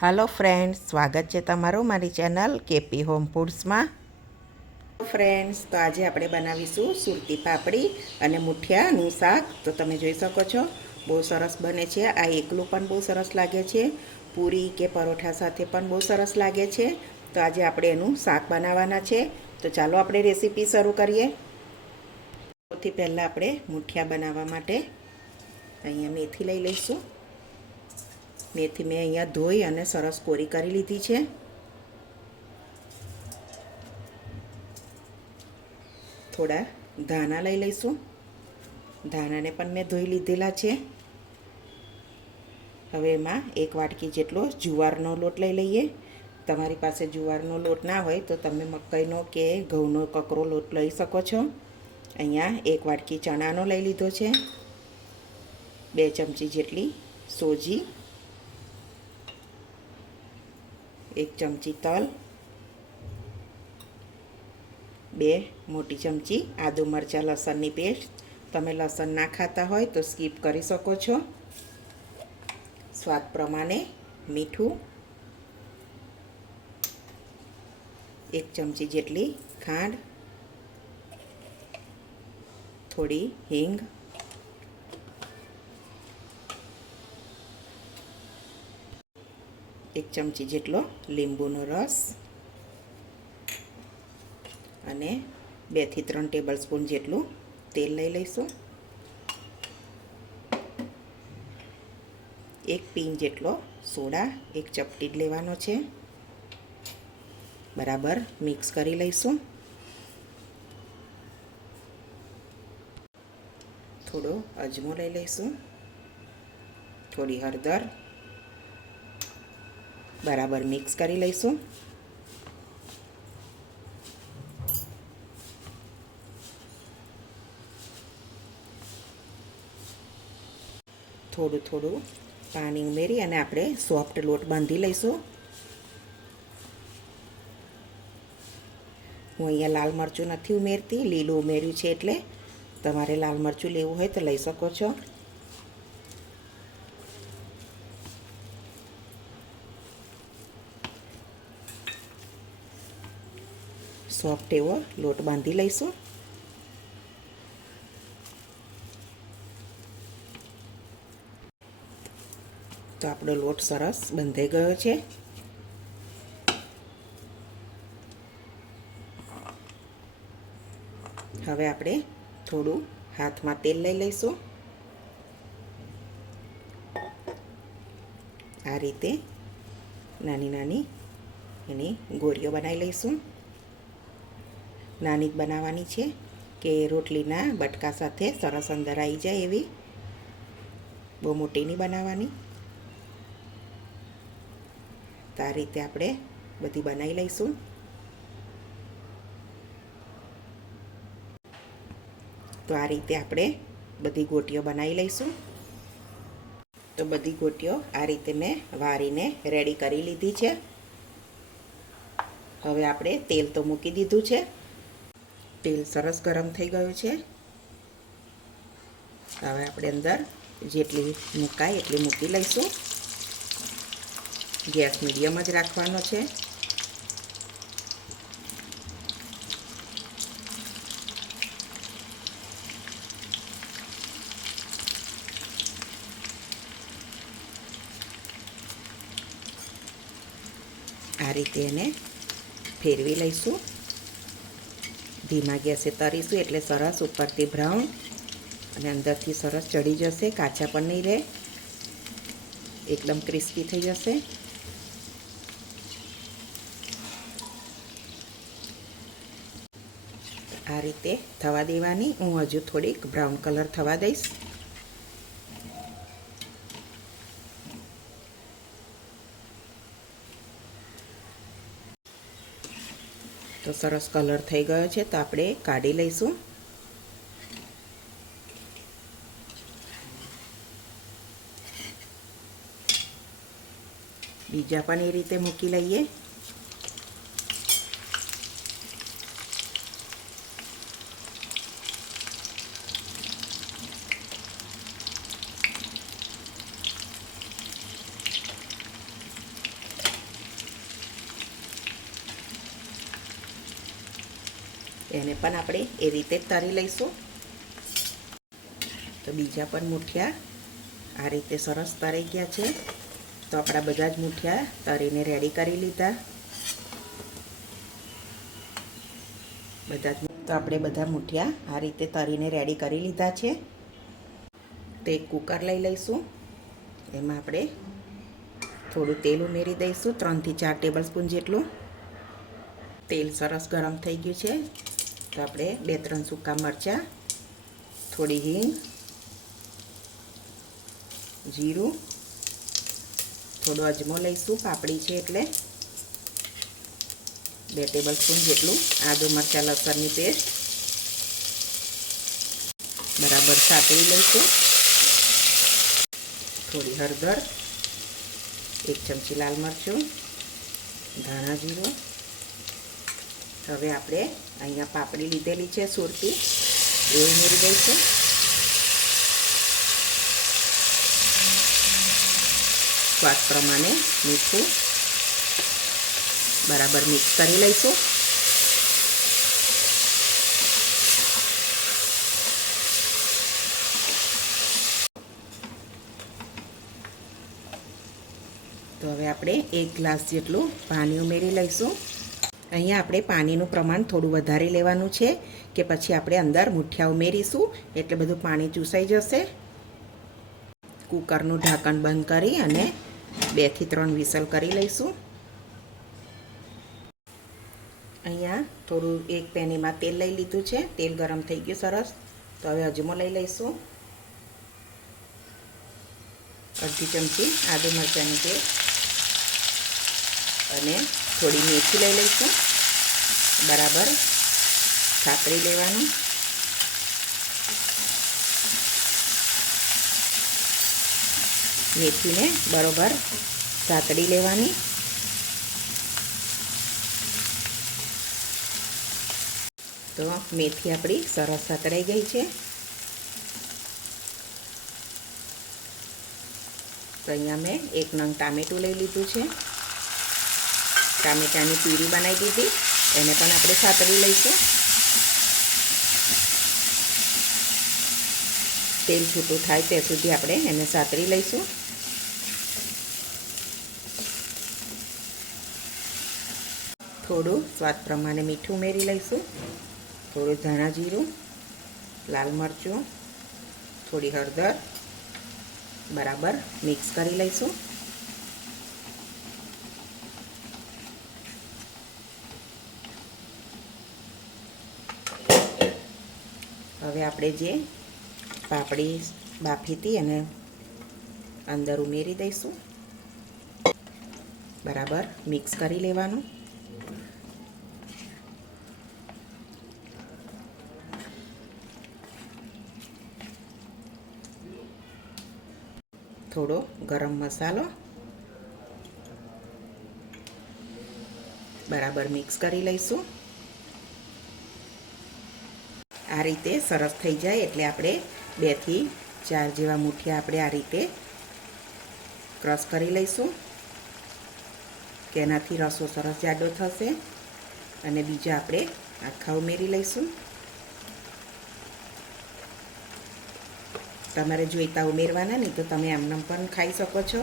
હાલો friends, સ્વાગત છે તમારું મારી ચેનલ કેપી હોમ ફૂડ્સમાં. ફ્રેન્ડ્સ, તો આજે આપણે બનાવીશું સુરતી પાપડી અને મુઠિયાનું શાક. તો તમે જોઈ શકો છો બહુ સરસ બને છે. આ એકલું પણ બહુ સરસ લાગે છે, પૂરી કે પરોઠા સાથે પણ બહુ સરસ લાગે છે. તો આજે આપણે એનું શાક બનાવવાના છે. તો ચાલો આપણે રેસીપી શરૂ કરીએ. સૌથી પહેલાં આપણે મુઠિયા બનાવવા માટે અહીંયા મેથી લઈ લઈશું. મેથી મેં અહીંયા ધોઈ અને સરસ કોરી કરી લીધી છે. થોડા ધાણા લઈ લઈશું. ધાણાને પણ મેં ધોઈ લીધેલા છે. હવે એમાં એક વાટકી જેટલો જુવારનો લોટ લઈ લઈએ. તમારી પાસે જુવારનો લોટ ના હોય તો તમે મકાઈનો કે ઘઉંનો કકરો લોટ લઈ શકો છો. અહીંયા એક વાટકી ચણાનો લઈ લીધો છે. 2 ચમચી જેટલી સોજી, 1 ચમચી તલ, 2 મોટી ચમચી આદુ મરચાં લસણની પેસ્ટ. તમે લસણ ના ખાતા હોય તો સ્કીપ કરી શકો છો. સ્વાદ પ્રમાણે મીઠું, 1 ચમચી જેટલી ખાંડ, થોડી હિંગ, એક ચમચી જેટલો લીંબુનો રસ અને 2 થી 3 ટેબલ સ્પૂન જેટલું તેલ લઈ લઈશું. 1 પિંચ જેટલો સોડા, 1 ચપટી જ લેવાનો છે. બરાબર મિક્સ કરી લઈશું. થોડો અજમો લઈ લઈશું, થોડી હળદર. બરાબર મિક્સ કરી લઈશું. થોડું થોડું પાણી ઉમેરી અને આપણે સોફ્ટ લોટ બાંધી લઈશું. હું અહીંયા લાલ મરચું નથી ઉમેરતી, લીલું ઉમેર્યું છે. એટલે તમારે લાલ મરચું લેવું હોય તો લઈ શકો છો. સોફ્ટ એવો લોટ બાંધી લઈશું. તો આપણો લોટ સરસ બંધાઈ ગયો છે. હવે આપણે થોડું હાથમાં તેલ લઈ લઈશું. આ રીતે નાની નાની એની ગોળીઓ બનાવી લઈશું. નાની જ બનાવવાની છે કે રોટલીના બટકા સાથે સરસ અંદર આવી જાય એવી. બહુ મોટી નહીં બનાવવાની. તો આ રીતે આપણે બધી બનાવી લઈશું. તો આ રીતે આપણે બધી ગોટીઓ બનાવી લઈશું. તો બધી ગોટીઓ આ રીતે મેં વારીને રેડી કરી લીધી છે. હવે આપણે તેલ તો મૂકી દીધું છે. તેલ સરસ ગરમ થઈ ગયું છે. હવે આપણે અંદર જેટલી મૂકાય એટલી મૂકી લઈશું. ગેસ મીડિયમ જ રાખવાનો છે. આ રીતે એને ફેરવી લઈશું. ધીમા ગેસે તરીશું એટલે સરસ ઉપરથી બ્રાઉન અને અંદરથી સરસ ચડી જશે. કાચા પણ નહીં રહે, એકદમ ક્રિસ્પી થઈ જશે. આ રીતે થવા દેવાની. હું હજુ થોડીક બ્રાઉન કલર થવા દઈશ. તો સરસ કલર થઈ ગયો છે. તો આપણે કાઢી લઈશું. બીજા પણ એ રીતે મૂકી લઈએ. એને પણ આપણે એ રીતે તરી લઈશું. તો બીજા પણ મૂઠિયા આ રીતે સરસ તરાઈ ગયા છે. તો આપણા બધા જ મૂઠિયા તરીને રેડી કરી લીધા. તો આપણે બધા મૂઠિયા આ રીતે તરીને રેડી કરી લીધા છે. તો એક કુકર લઈ લઈશું. એમાં આપણે થોડું તેલ ઉમેરી દઈશું, 3 થી 4 ટેબલ સ્પૂન જેટલું. તેલ સરસ ગરમ થઈ ગયું છે. તો આપણે 2-3 સૂકા મરચાં, થોડી હિંગ, જીરું, થોડો અજમો લઈશું, પાપડી છે એટલે 2 ટેબલ સ્પૂન જેટલું આદુ મરચાં લસણની પેસ્ટ બરાબર સાતળી લઈશું. થોડી હળદર, 1 ચમચી લાલ મરચું, ધાણા જીરું. હવે આપણે અહીંયા પાપડી લીધેલી છે સુરતી, એ ઉમેરી દઈશું. સ્વાદ પ્રમાણે મીઠું બરાબર મિક્સ કરી લઈશું. તો હવે આપણે 1 ગ્લાસ જેટલું પાણી ઉમેરી લઈશું. અહીંયા આપણે પાણીનું પ્રમાણ થોડું વધારે લેવાનું છે કે પછી આપણે અંદર મૂઠિયા ઉમેરીશું એટલે બધું પાણી ચૂસાઈ જશે. કુકરનું ઢાંકણ બંધ કરી અને 2 થી 3 વિસલ કરી લઈશું. અહીંયા થોડું એક પેનીમાં તેલ લઈ લીધું છે. તેલ ગરમ થઈ ગયું સરસ. તો હવે અજમો લઈ લઈશું, અડધી ચમચી આદુ મરચાંની પેસ્ટ અને થોડી મેથી લઈ લઈશું. બરાબર સાતળી લેવાનું. મેથીને બરોબર સાતળી લેવાની. તો મેથી આપણી સરસ સાતળાઈ ગઈ છે. તો અહીંયા મેં 1 નંગ ટામેટું લઈ લીધું છે. ટામેટાની પ્યુરી બનાવી દીધી, એને પણ આપણે સાતળી લઈશું. તેલ છૂટું થાય ત્યાં સુધી આપણે એને સાતળી લઈશું. થોડું સ્વાદ પ્રમાણે મીઠું ઉમેરી લઈશું, થોડું ધાણા જીરું, લાલ મરચું, થોડી હળદર બરાબર મિક્સ કરી લઈશું. હવે આપણે જે પાપડી બાફી હતી એને અંદર ઉમેરી દઈશું. બરાબર મિક્સ કરી લેવાનું. થોડો ગરમ મસાલો બરાબર મિક્સ કરી લઈશું. આ રીતે સરસ થઈ જાય એટલે આપણે 2 થી 4 જેવા મૂઠિયા આપણે આ રીતે ક્રશ કરી લઈશું કે એનાથી રસો સરસ જાડો થશે. અને બીજા આપણે આખા ઉમેરી લઈશું. તમારે જોઈતા ઉમેરવાના, નહીં તો તમે આમનામ પણ ખાઈ શકો છો.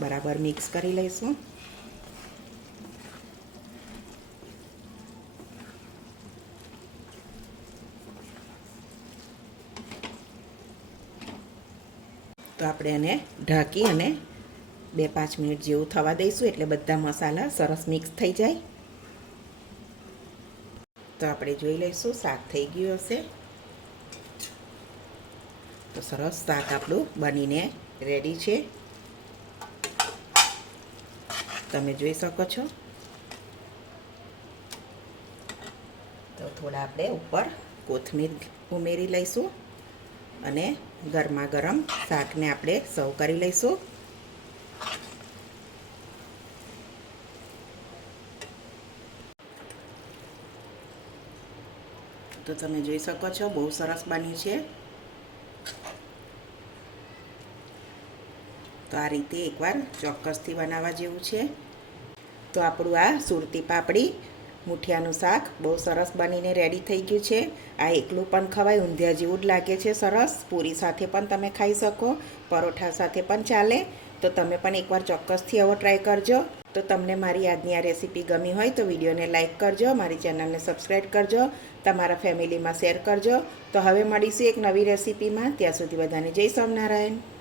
બરાબર મિક્સ કરી લઈશું. તો આપણે એને ઢાંકી અને 2-5 મિનિટ જેવું થવા દઈશું એટલે બધા મસાલા સરસ મિક્સ થઈ જાય. તો આપણે જોઈ લઈશું શાક થઈ ગયું હશે. તો સરસ શાક આપણું બનીને રેડી છે, તમે જોઈ શકો છો. તો થોડા આપણે ઉપર કોથમીર ઉમેરી લઈશું અને ગરમા ગરમ શાકને આપણે સર્વ કરી લઈશું. તો તમે જોઈ શકો છો બહુ સરસ બન્યું છે. તો આ રીતે એકવાર ચોક્કસથી બનાવવા જેવું છે. તો આપણું આ સુરતી પાપડી મૂઠિયાનું શાક બહુ સરસ બનીને રેડી થઈ ગયું છે. આ એકલું પણ ખવાય, ઊંધિયા જેવું જ લાગે છે સરસ. પૂરી સાથે પણ તમે ખાઈ શકો, પરોઠા સાથે પણ ચાલે. તો તમે પણ એકવાર ચોક્કસથી આવો ટ્રાય કરજો. તો તમને મારી આજની આ રેસીપી ગમી હોય તો વિડીયોને લાઇક કરજો, મારી ચેનલને સબસ્ક્રાઈબ કરજો, તમારા ફેમિલીમાં શેર કરજો. તો હવે મળીશું એક નવી રેસીપીમાં. ત્યાં સુધી બધાને જય સ્વામિનારાયણ.